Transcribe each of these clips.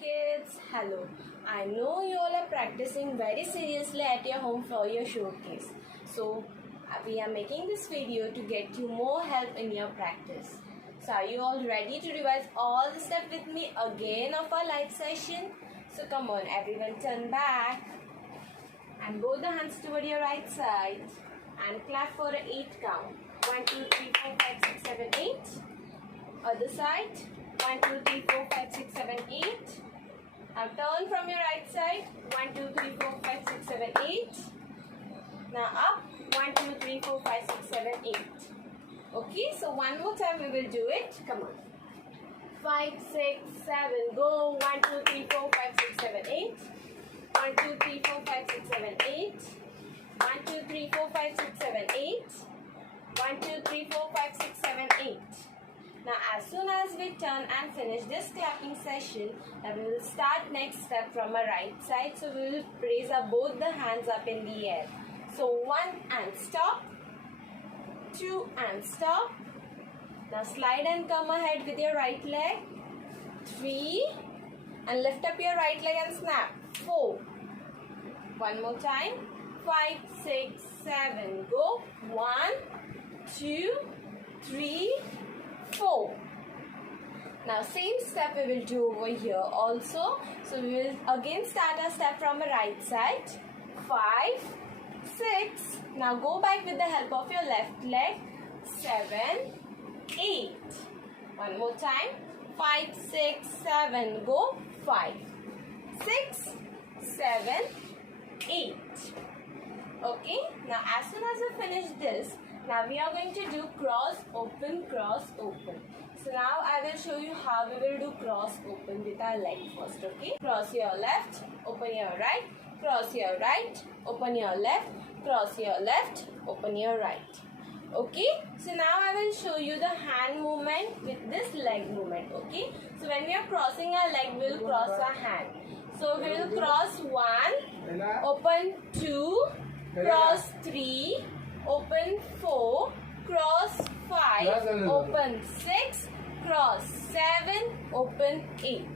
kids, hello. I know you all are practicing very seriously at your home for your showcase. So we are making this video to get you more help in your practice. So are you all ready to revise all the steps with me again of our live session? So come on everyone, turn back and both the hands toward your right side and clap for an 8 count. 1, 2, 3, 4, 5, 6, 7, 8. Other side. 1, 2, 3, 4, 5, 6, 7, 8. Now turn from your right side. 1, 2, 3, 4, 5, 6, 7, 8. Now up. 1, 2, 3, 4, 5, 6, 7, 8. Okay, so one more time we will do it. Come on. 5, 6, 7. Go. 1, 2, 3, 4, 5, 6, 7, 8. 1, 2, 3, 4, 5, 6, 7, 8. 1, 2, 3, 4, 5, 6, 7, 8. 1, 2, 3, 4, 5, 6, 7, 8. Now as soon as we turn and finish this clapping session, we will start next step from our right side. So we will raise up both the hands up in the air. So 1 and stop, 2 and stop. Now slide and come ahead with your right leg. 3 and lift up your right leg and snap. 4. One more time. 5, 6, 7. Go. 1, 2, 3, 4. Now same step we will do over here also. So we will again start our step from the right side. 5, 6. Now go back with the help of your left leg. 7, 8. One more time. 5, 6, 7. Go. 5, 6, 7, 8. Okay. Now as soon as we finish this, now we are going to do cross, open, cross, open. So now I will show you how we will do cross, open with our leg first, okay? Cross your left, open your right, cross your right, open your left, cross your left, open your right. Okay? So now I will show you the hand movement with this leg movement, okay? So when we are crossing our leg, we will cross our hand. So we will cross 1, open 2, cross 3, open 4, cross 5, open 6, cross 7, open 8.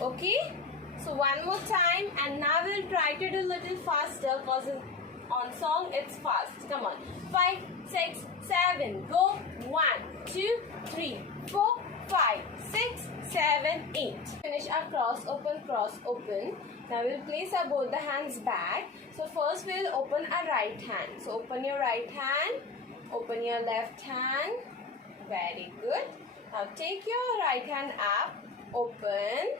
Okay? So one more time, and now we'll try to do a little faster because on song it's fast. Come on. 5, 6, 7, go. 1, 2, 3, 4, 5, 6, 7, 8. Finish our cross, open. Now we'll place our both the hands back. So first we'll open our right hand. So open your right hand, open your left hand. Very good. Now take your right hand up, open.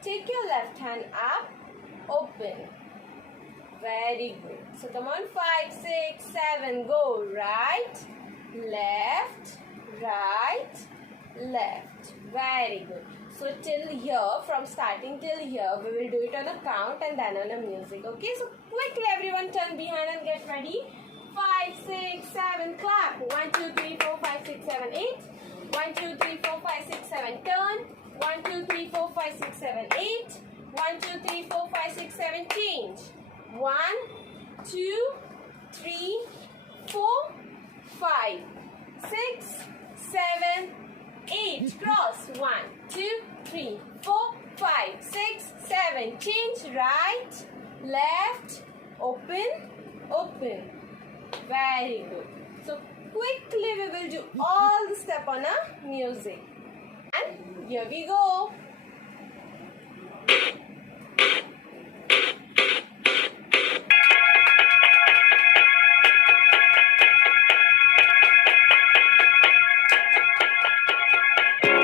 Take your left hand up, open. Very good. So come on, 5, 6, 7, go. Right, left, right, left. Very good. So till here, from starting till here, we will do it on a count and then on a music. Okay, so quickly everyone turn behind and get ready. 5, 6, 7, clap. 1, 2, 3, 4, 5, 6, 7, 8. 1, 2, 3, 4, 5, 6, 7, turn. 1, 2, 3, 4, 5, 6, 7, 8. 1, 2, 3, 4, 5, 6, 7, change. 1, 2, 3, 4, 5, 6, 7, 8. Cross. 1, 2, 3, 4, 5, 6, 7. Change. Right, left, open, open. Very good. So quickly we will do all the steps on a music. And here we go.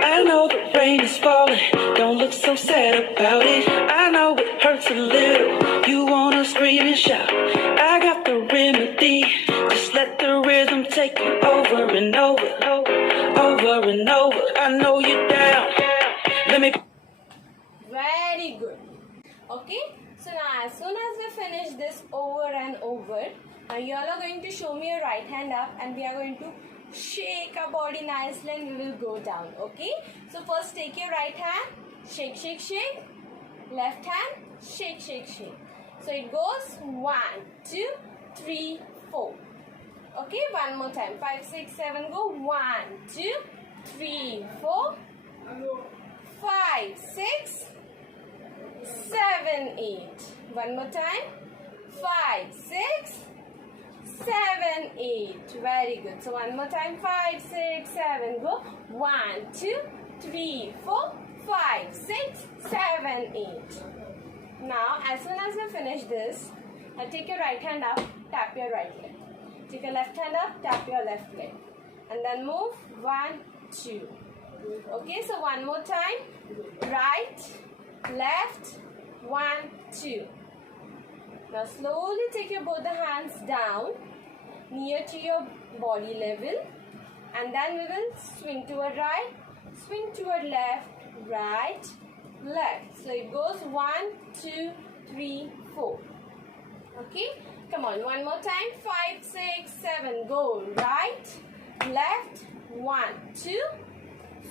I know the rain is falling, don't look so sad about it. I know it hurts a little, you wanna scream and shout. I got the remedy, just let the rhythm take you over and over, over and over. I know you're down, let me... Very good. Okay, so now as soon as we finish this over and over, now you all are going to show me your right hand up and we are going to shake our body nicely and we will go down. Okay, so first take your right hand, shake, shake, shake. Left hand, shake, shake, shake. So it goes 1, 2, 3, 4. Okay, one more time. 5, 6, 7, go. 1, 2, 3, 4, 5, 6, 7, 8. One more time. 5, 6, 7, 8. Very good. So one more time. 5, 6, 7. Go. 1, 2, 3, 4, 5, 6, 7, 8. Now, as soon as you finish this, take your right hand up, tap your right leg. Take your left hand up, tap your left leg. And then move. 1, 2. Okay, so one more time. Right, left, 1, 2. Now slowly take your both the hands down near to your body level, and then we will swing toward right, swing toward left, right, left. So it goes 1, 2, 3, 4. Okay, come on, one more time. 5, 6, 7. Go right, left, 1, 2.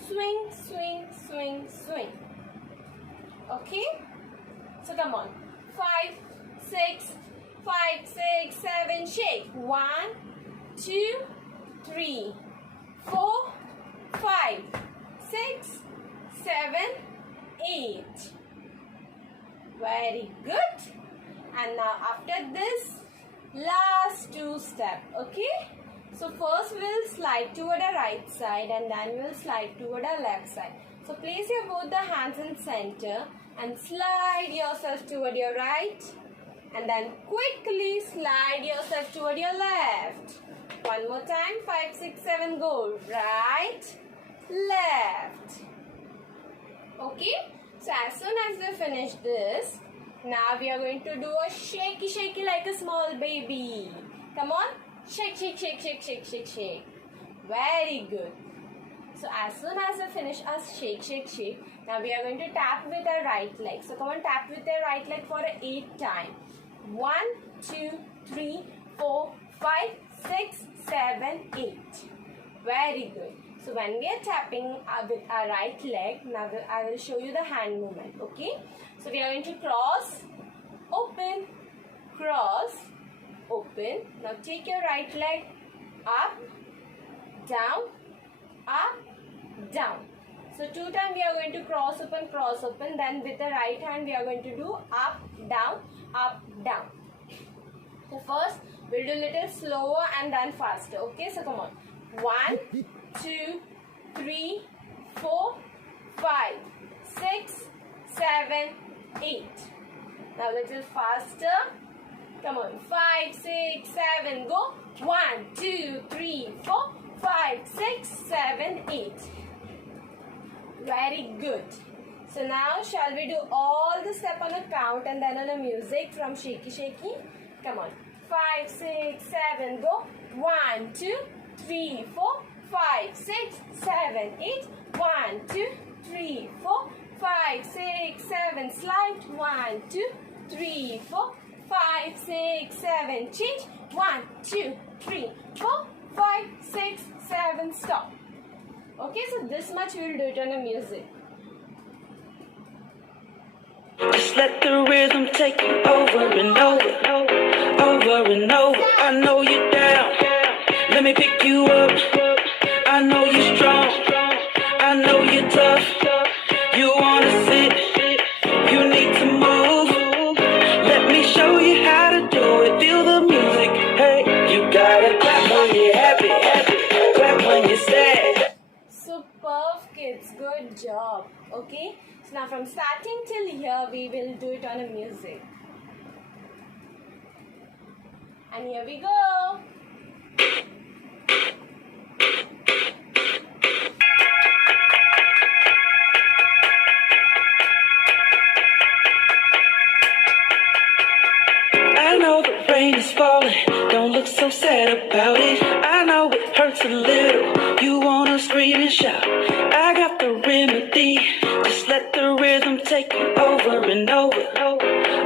Swing, swing, swing, swing. Okay, so come on. 5, 6, 5, 6, 7. Shake. 1, 2, 3, 4, 5, 6, 7, 8. Very good. And now after this, last 2 steps. Okay. So first we'll slide toward the right side, and then we'll slide toward the left side. So place your both the hands in center and slide yourself toward your right, and then quickly slide yourself toward your left. One more time. 5, 6, 7. Go. Right, left. Okay. So as soon as we finish this, now we are going to do a shaky shaky like a small baby. Come on. Shake, shake, shake, shake, shake, shake, shake. Very good. So as soon as we finish our shake, shake, shake, now we are going to tap with our right leg. So come on, tap with your right leg for 8 times. 1, 2, 3, 4, 5, 6, 7, 8. Very good. So when we are tapping with our right leg, now I will show you the hand movement. Okay. So we are going to cross, open, cross, open. Now take your right leg up, down, up, down. So 2 times we are going to cross, open. Then with the right hand we are going to do up, down, up, down. So first we'll do little slower and then faster. Okay, so come on. 1, 2, 3, 4, 5, 6, 7, 8. Now little faster. Come on. 5, 6, 7. Go. 1, 2, 3, 4, 5, 6, 7, 8. Very good. So now shall we do all the step on a count and then on a music from shaky shaky? Come on. 5, 6, 7. Go. 1, 2, 3, 4, 5, 6, 7, 8. 1, 2, 3, 4, 5, 6, 7. Slide. 1, 2, 3, 4, 5, 6, 7. Change. 1, 2, 3, 4, 5, 6, 7. Stop. Okay, so this much we will do it on a music. Just let the rhythm take you over and over, over and over. I know you're down. Let me pick you up. I know you're strong. I know you're tough. You wanna sit. You need to move. Let me show you how to do it. Feel the music. Hey, you gotta clap when you're happy, clap when you're sad. Superb, kids. Good job. Okay. So now from starting till here, we will do it on a music. And here we go. I know the rain is falling, don't look so sad about it. I know it hurts a little, you wanna scream and shout. I got the remedy, just let the rhythm take you over and over,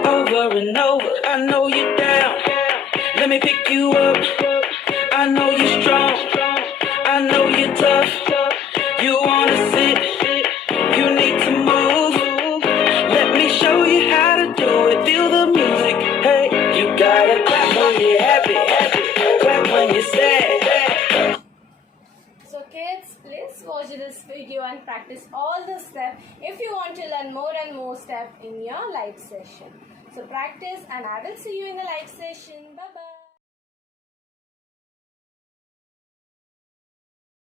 over and over. I know you're down, let me pick you up. I know you're strong, I know you're tough. You wanna sit, you need to move. Let me show you how to do it, feel the music. Hey, you gotta clap when you're happy, clap when you're sad. So kids, please watch this video and practice all the steps. If learn more and more steps in your live session. So practice, and I will see you in the live session. Bye.